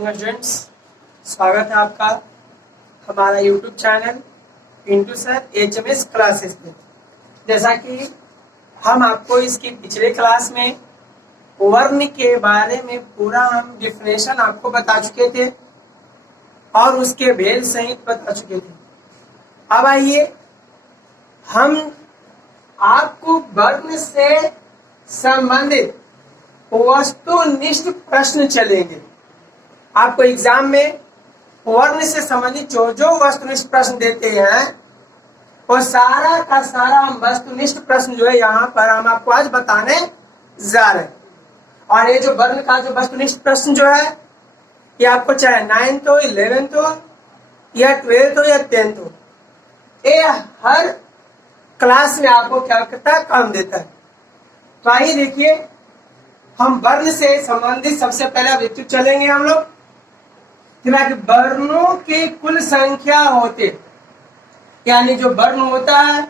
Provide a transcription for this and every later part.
Morning students, स्वागत है आपका हमारा YouTube channel Pintu sir HMS classes में। जैसा कि हम आपको इसकी पिछले क्लास में वर्ण के बारे में पूरा हम डिफिनेशन आपको बता चुके थे और उसके भेद सहित बता चुके थे। अब आइए हम आपको वर्ण से संबंधित वस्तुनिष्ठ प्रश्न चलेंगे। आपको एग्जाम में वर्ण से संबंधित जो वस्तुनिष्ठ प्रश्न देते हैं वो सारा का सारा हम वस्तुनिष्ठ प्रश्न जो है यहाँ पर हम आपको आज बताने जा रहे हैं। और ये जो वर्ण का जो वस्तुनिष्ठ प्रश्न जो है ये आपको चाहे 9th हो, 11th हो या 12th हो या 10th हो, ये हर क्लास में आपको क्या करता है, काम देता है। तो आइए देखिए, हम वर्ण से संबंधित सबसे पहले अब चलेंगे हम लोग कि वर्णों के कुल संख्या होते, यानी जो वर्ण होता है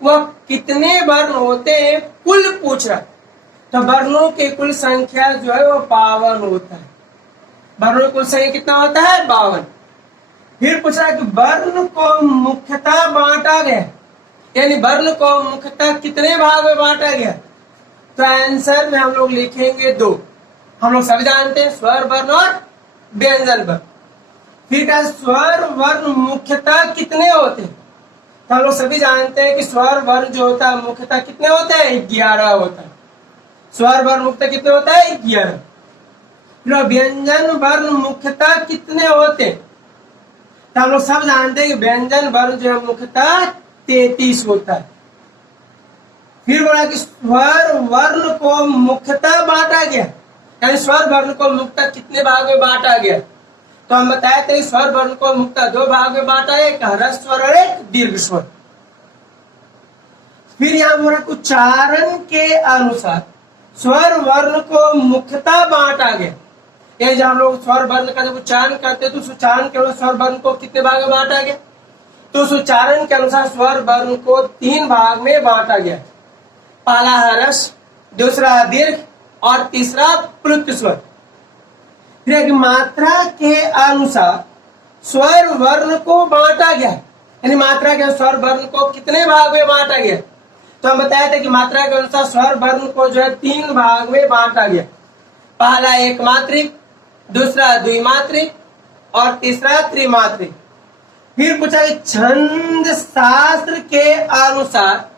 वह कितने वर्ण होते हैं कुल पूछ रहा। तो वर्णों के कुल संख्या जो है वो 52 होता है। वर्णों की कुल संख्या कितना होता है, 52। फिर पूछ रहा है कि वर्ण को मुख्यतः बांटा गया, यानी वर्ण को मुख्यतः कितने भाग में बांटा गया। तो आंसर में हम लोग लिखेंगे 2। हम लोग सभी जानते हैं स्वर वर्ण और व्यंजन वर्ण। फिर क्या, स्वर वर्ण मुख्यतः कितने होते हैं। तो हम लोग सभी जानते हैं कि स्वर वर्ण जो होता है मुख्यतः कितने होते हैं, 11 होता है। स्वर वर्ण मुख्यतः कितने होता है, 11। फिर व्यंजन वर्ण मुख्यतः कितने होते हैं। तो हम लोग सब जानते हैं कि व्यंजन वर्ण जो है मुख्यतः 33 होता है। फिर बोला कि स्वर वर्ण को मुख्यतः बांटा गया, यानी स्वर वर्ण को मुख्यतः कितने भाग में बांटा गया। तो हम बताए थे स्वर वर्ण को मुख्यतः 2 भाग में बांटा है, एक ह्रस्व स्वर और एक दीर्घ स्वर। फिर यहाँ बोला उच्चारण के अनुसार स्वर वर्ण को मुख्यतः बांटा गया, यानी जब हम लोग स्वर वर्ण का जब उच्चारण करते हैं तो उस उच्चारण के अनुसार स्वर वर्ण को कितने भाग में बांटा गया। तो उस उच्चारण के अनुसार स्वर वर्ण को 3 भाग में बांटा गया। पहला ह्रस्व, दूसरा दीर्घ और तीसरा प्लुत स्वर। फिर मात्रा के अनुसार स्वर वर्ण को बांटा गया, यानी मात्रा के स्वर वर्ण को कितने भाग में बांटा गया। तो हम बताए थे कि मात्रा के अनुसार स्वर वर्ण को जो है 3 भाग में बांटा गया। पहला एक मात्रिक, दूसरा द्विमात्रिक और तीसरा त्रिमात्रिक। फिर पूछा कि छंद शास्त्र के अनुसार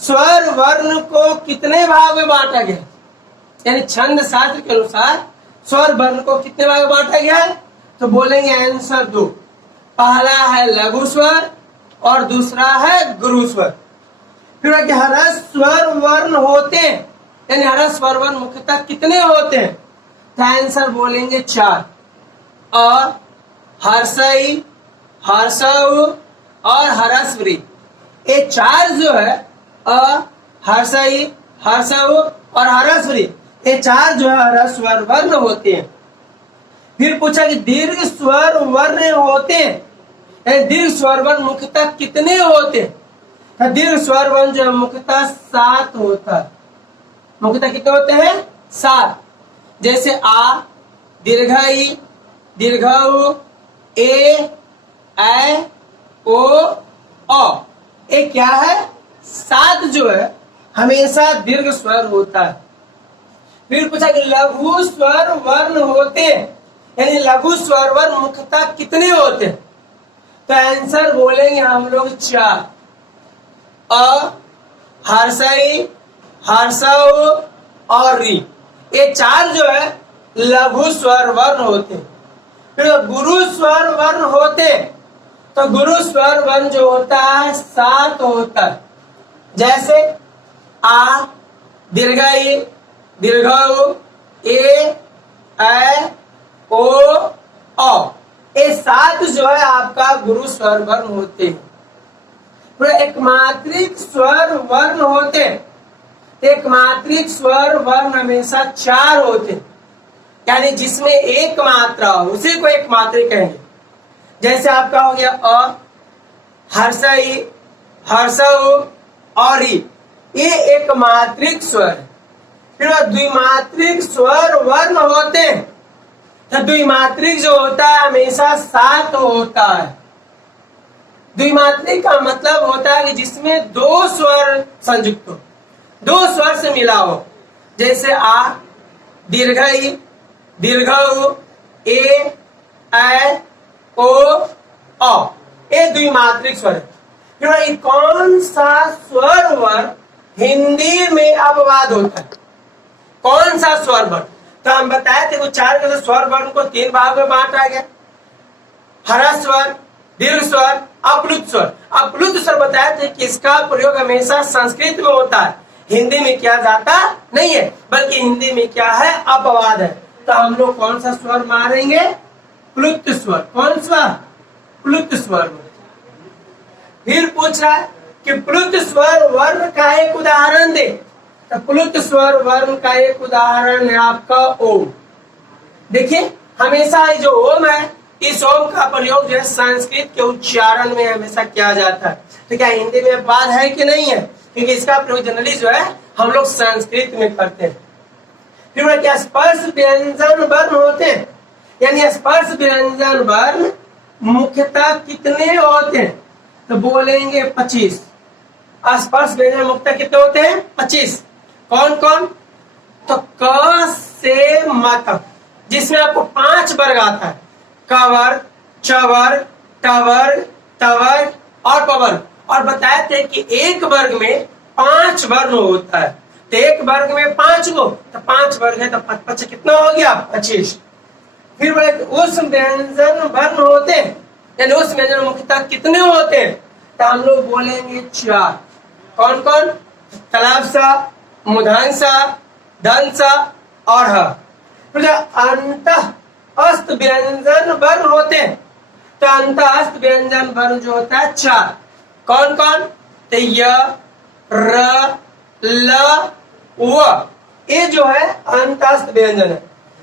स्वर वर्ण को कितने भाग में बांटा गया, यानी छंद शास्त्र के अनुसार स्वर वर्ण को कितने भाग में बांटा गया है। तो बोलेंगे आंसर 2। पहला है लघु स्वर और दूसरा है गुरु स्वर। फिर ह्रस्व स्वर वर्ण होते हैं, यानी ह्रस्व स्वर वर्ण मुख्यतः कितने होते हैं। तो आंसर बोलेंगे 4। और हर्षई, हर्षऊ और हरस्वरी, ये 4 जो है हर्षई, हर्षऊ और हरस्वरी, ये 4 जो है ह्रस्व स्वर वर्ण होते हैं। फिर पूछा कि दीर्घ स्वर वर्ण होते हैं, दीर्घ स्वर वर्ण मुख्यतः कितने होते हैं। तो दीर्घ स्वर वर्ण जो है मुख्यतः 7 होता है। मुख्यतः कितने होते हैं, 7। जैसे आ, दीर्घई, दीर्घऊ, ए, ओ, औ, ये क्या है, 7 जो है हमेशा दीर्घ स्वर होता है। फिर पूछा कि लघु स्वर वर्ण होते हैं, यानी लघु स्वर वर्ण मुख्यतः कितने होते हैं। तो आंसर बोलेंगे हम लोग 4। अ, हर्षई, हर्षऊ और री, ये 4 जो है लघु स्वर वर्ण होते हैं। फिर गुरु स्वर वर्ण होते हैं, तो गुरु स्वर वर्ण जो होता है 7 होता है। जैसे आ, दीर्घई, दीर्घऊ, ए, ओ, औ, ये 7 जो है आपका गुरु स्वर वर्ण होते हैं। फिर एकमात्रिक स्वर वर्ण होते हैं, एक मात्रिक स्वर वर्ण हमेशा 4 होते हैं, यानी जिसमें एक मात्रा हो उसी को एक मात्रिक कहेंगे। जैसे आपका हो गया अ, हर्षई, हर्षऊ और ये एक मात्रिक स्वर है। फिर द्विमात्रिक स्वर वर्ण होते हैं, तो द्विमात्रिक जो होता है हमेशा सात होता है। द्विमात्रिक का मतलब होता है कि जिसमें दो स्वर संयुक्त हो, दो स्वर से मिला हो, जैसे आ, दीर्घ ई, दीर्घ उ, ए, ओ, औ, ये द्विमात्रिक स्वर है। फिर कौन सा स्वर वर्ण हिंदी में अपवाद होता है? कौन सा स्वर वर्ण? तो हम बताए थे उच्चारण के स्वर वर्ण को तीन भाग में बांटा गया, हरा स्वर, दीर्घ स्वर, अपलुत स्वर। अपलुत स्वर बताए थे कि इसका प्रयोग हमेशा संस्कृत में होता है, हिंदी में किया जाता नहीं है, बल्कि हिंदी में क्या है, अपवाद है। तो हम लोग कौन सा स्वर मारेंगे? प्लुत स्वर। कौन सा? प्लुत स्वर। फिर पूछ रहा है कि प्लुत स्वर वर्ण का एक उदाहरण दे। तो प्लुत स्वर वर्ण का एक उदाहरण है आपका ओम। देखिए हमेशा जो ओम है, इस ओम का प्रयोग जो है संस्कृत के उच्चारण में हमेशा किया जाता है। तो क्या हिंदी में बात है कि नहीं है? क्योंकि इसका प्रयोग जनरली जो है हम लोग संस्कृत में करते हैं। फिर क्या स्पर्श व्यंजन वर्ण होते हैं? यानी स्पर्श व्यंजन वर्ण मुख्यतः कितने होते हैं? तो बोलेंगे 25। स्पर्श व्यंजन मुख्यतः कितने होते हैं? 25। कौन कौन? तो क से म तक, जिसमें आपको 5 वर्ग आता है, कवर, चवर, टवर, तवर और पवर। और बताए थे कि एक वर्ग में 5 वर्ण होता है। तो एक वर्ग में 5 गो, तो 5 वर्ग है तो 5 कितना हो गया? 25। फिर बोले उस व्यंजन वर्ण होते हैं, यानी उस व्यंजन मुख्यतः कितने होते हैं? तो हम लोग बोलेंगे 4। कौन कौन? तालाब सा, मूर्धन्य सा, दंत सा और ह। अंतः अस्त व्यंजन वर्ण होते हैं। तो अंतः अस्त व्यंजन वर्ण जो होता है 4। कौन कौन? तो य, र, ल, व, ये जो है अंतःस्थ व्यंजन है।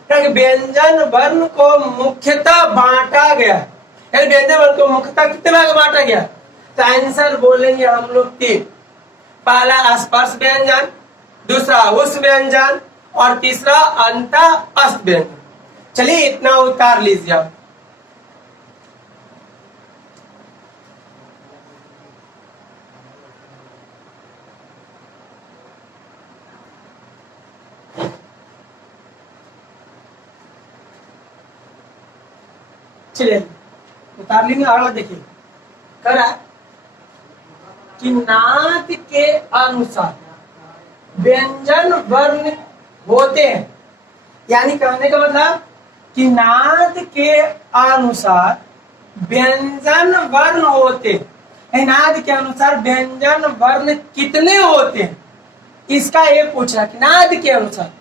क्योंकि व्यंजन वर्ण को मुख्यतः बांटा गया है। व्यंजन वर्ण को मुख्यतः कितने भाग में बांटा गया? तो आंसर बोलेंगे हम लोग 3। पहला स्पर्श व्यंजन, दूसरा उस व्यंजन और तीसरा अंतःस्थ व्यंजन। चलिए इतना उतार लीजिए आप। चलिए उतार लेंगे। अगला देखिए, करा कि नाद के अनुसार व्यंजन वर्ण होते हैं। यानी कहने का मतलब कि नाद के अनुसार व्यंजन वर्ण होते हैं। नाद के अनुसार व्यंजन वर्ण कितने होते हैं, इसका ये पूछा कि नाद के अनुसार।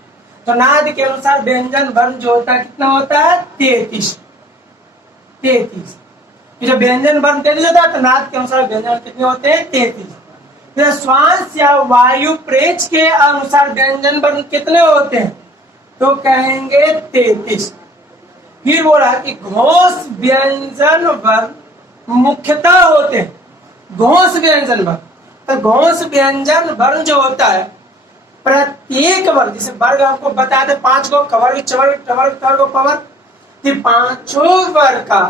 तो नाद के अनुसार व्यंजन वर्ण जो होता है कितना होता है? 33। जब व्यंजन वर्ण 33 होता है तो नाद के अनुसार व्यंजन कितने होते हैं? 33। फिर श्वास या वायु प्रेक्ष के अनुसार व्यंजन वर्ण कितने होते हैं? तो कहेंगे 33। फिर बोला कि घोष व्यंजन वर्ण मुख्यतः होते हैं। घोष व्यंजन वर्ण, तो घोष व्यंजन वर्ण जो होता है प्रत्येक वर्ग, जैसे वर्ग आपको बता दे 5 को, कवर, चवर, टवर, टवर, पवर, पांचों वर्ग का,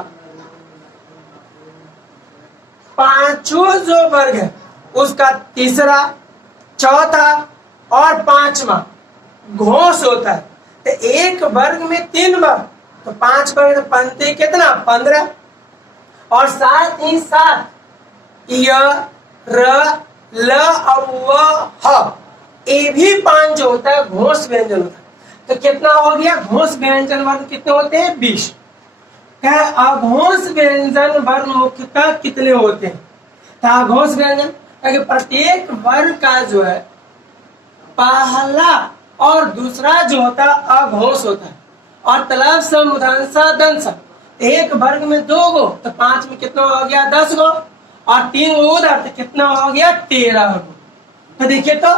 पांचों जो वर्ग है उसका तीसरा, चौथा और 5वां घोष होता है। तो एक वर्ग में 3 वर्ग, तो 5 वर्ग, तो पंक्ति कितना? 15। और साथ ही साथ य, र, ल और व, ह, ये भी 5 जो होता है घोष व्यंजन होता है। तो कितना हो गया? घोष व्यंजन वर्ण कितने होते हैं? 20। क्या अघोष व्यंजन वर्ण मुख्यतः कितने होते हैं? तो अघोष व्यंजन प्रत्येक वर्ग का जो है पहला और दूसरा जो होता है अघोष होता है। और तलब सा, मूर्धन्य सा, दंत सा, एक वर्ग में 2 गो, तो 5 में कितना हो गया? 10 गो, और 3 गो उधर, तो कितना हो गया? 13 गो। तो देखिए, तो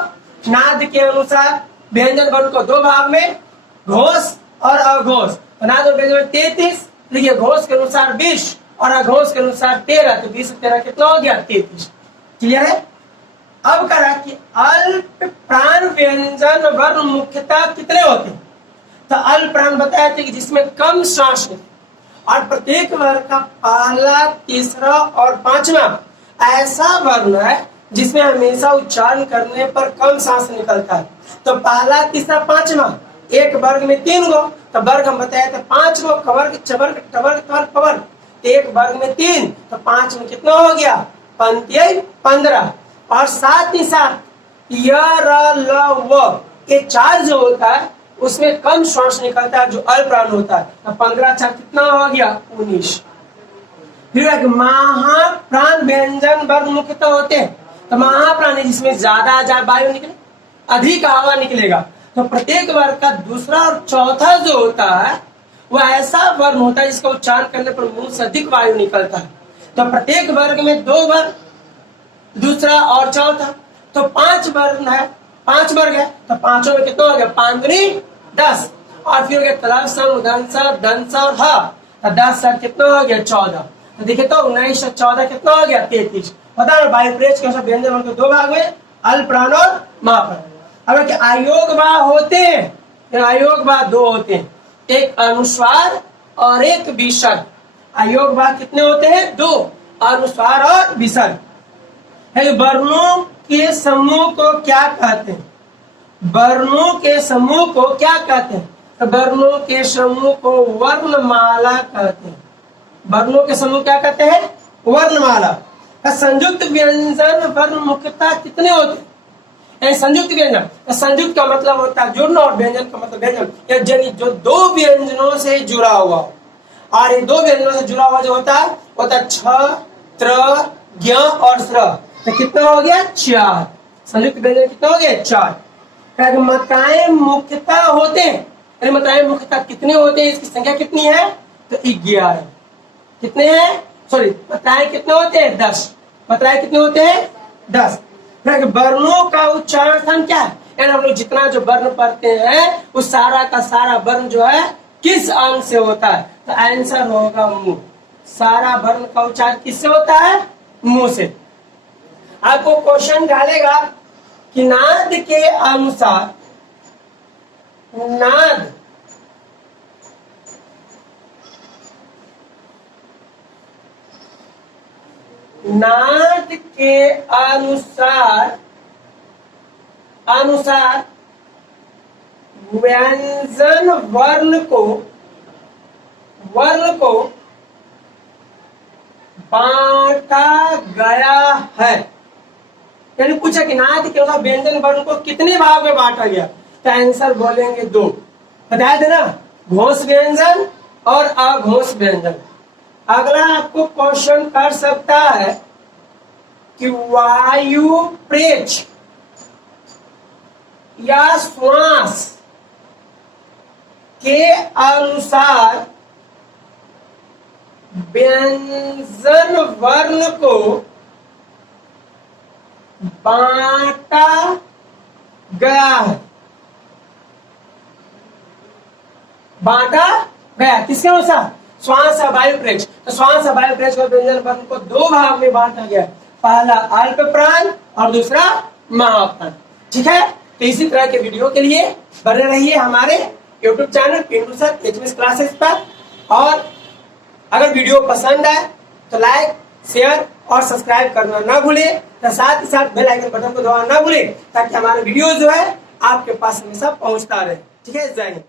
नाद के अनुसार व्यंजन वर्ण को 2 भाग में, घोष और अघोष। तो नाद और व्यंजन 33, देखिए घोष के अनुसार 20 और अघोष के अनुसार 13, तो 20 और 13 कितना हो गया? 33। क्लियर है? अब करा कि अल्प प्राण व्यंजन वर्ण मुख्यतः कितने होते हैं? तो अल्प प्राण बताए थे कि जिसमें कम श्वास है, और प्रत्येक वर्ग का पहला, तीसरा और पांचवा ऐसा वर्ण है जिसमें हमेशा उच्चारण करने पर कम सांस निकलता है। तो पहला, तीसरा, पांचवा, एक वर्ग में 3 गो, तो वर्ग हम बताए थे 5 गो, कवर्ग, चवर्ग, टवर्ग, त्वर्ग, पवर्ग, एक वर्ग में 3, तो 5 में कितना हो गया, 15, और साथ ही साथ य, र, ल, व, ये 4 जो होता है उसमें कम श्वास निकलता है जो अल्प प्राण होता है। तो 15 4 कितना हो गया, 19। फिर महाप्राण व्यंजन वर्ग मुख्यतः होते हैं। तो महाप्राण जिसमें ज्यादा वायु निकले, अधिक हवा निकलेगा। तो प्रत्येक वर्ग का दूसरा और चौथा जो होता है वह ऐसा वर्ण होता है जिसका उच्चारण करने पर मुंह से अधिक वायु निकलता है। तो प्रत्येक वर्ग में 2 वर्ग, दूसरा और चौथा, तो 5 वर्ग है, 5 वर्ग है, तो पांचों में कितना हो गया, 5 दूनी 10, और फिर हो गया तलब, सम, दंसा, दंसा और हा, तो 10 सर कितना हो गया, 14। तो देखिए तो 19 और 14 कितना हो गया, 33। बता रहे वायु प्रेज के व्यंजन उनको 2 भाग में, अल्प प्राण और महाप्राण। अब आयोग बा होते हैं, आयोग बा 2 होते हैं, एक अनुस्वार और एक विसर्ग। आयोग बा कितने होते हैं, 2, अनुस्वार और विसर्ग। वर्णों के समूह को क्या कहते हैं, वर्णों के समूह को क्या कहते हैं, तो वर्णों के समूह को वर्णमाला कहते हैं। वर्णों के समूह क्या कहते हैं, वर्णमाला। संयुक्त व्यंजन वर्ण मुख्यतः कितने होते हैं, संयुक्त व्यंजन, संयुक्त का मतलब होता है जुड़ना, और व्यंजन का मतलब व्यंजन जो 2 व्यंजनों से जुड़ा हुआ, और ये 2 व्यंजनों से जुड़ा हुआ जो होता है छ, त्र, ज्ञ और स्र। तो कितना हो गया, 4। संयुक्त व्यंजन कितना हो गया, 4। मात्राएं मुख्यतः होते हैं, मात्राएं मुख्यतः कितने होते हैं, इसकी संख्या कितनी है, तो 11। कितने हैं, सॉरी, मात्राएं कितने होते हैं, 10। मात्राएं कितने होते हैं, 10। वर्णों का उच्चारण स्थान क्या है, यानी हम लोग जितना जो वर्ण पढ़ते हैं उस सारा का सारा वर्ण जो है किस अंग से होता है, तो आंसर होगा मुंह। सारा वर्ण का उच्चारण किससे होता है, मुंह से। आपको क्वेश्चन डालेगा कि नाद के अनुसार, नाद के अनुसार व्यंजन वर्ण को बांटा गया है। यानी पूछा कि नाद के अनुसार व्यंजन वर्ण को कितने भाग में बांटा गया, तो आंसर बोलेंगे 2। बताया था ना, घोष व्यंजन और अघोष व्यंजन। अगला आपको क्वेश्चन कर सकता है कि वायु प्रेच या श्वास के अनुसार व्यंजन वर्ण को बांटा गया है। बांटा गया किसके अनुसार, श्वास और वायु प्रेच। तो श्वास और वायु प्रेच और व्यंजन वर्ण को 2 भाग में बांटा गया, पहला अल्प प्राण और दूसरा महाप्राण। ठीक है, तो इसी तरह के वीडियो के लिए बने रहिए हमारे YouTube channel Pintu sir HMS classes पर। और अगर वीडियो पसंद आए तो लाइक, शेयर और सब्सक्राइब करना ना भूलें, तो साथ ही साथ बेल आइकन बटन को दबाना ना भूलें, ताकि हमारे वीडियो जो है आपके पास हमेशा पहुंचता रहे। ठीक है, जय हिंद।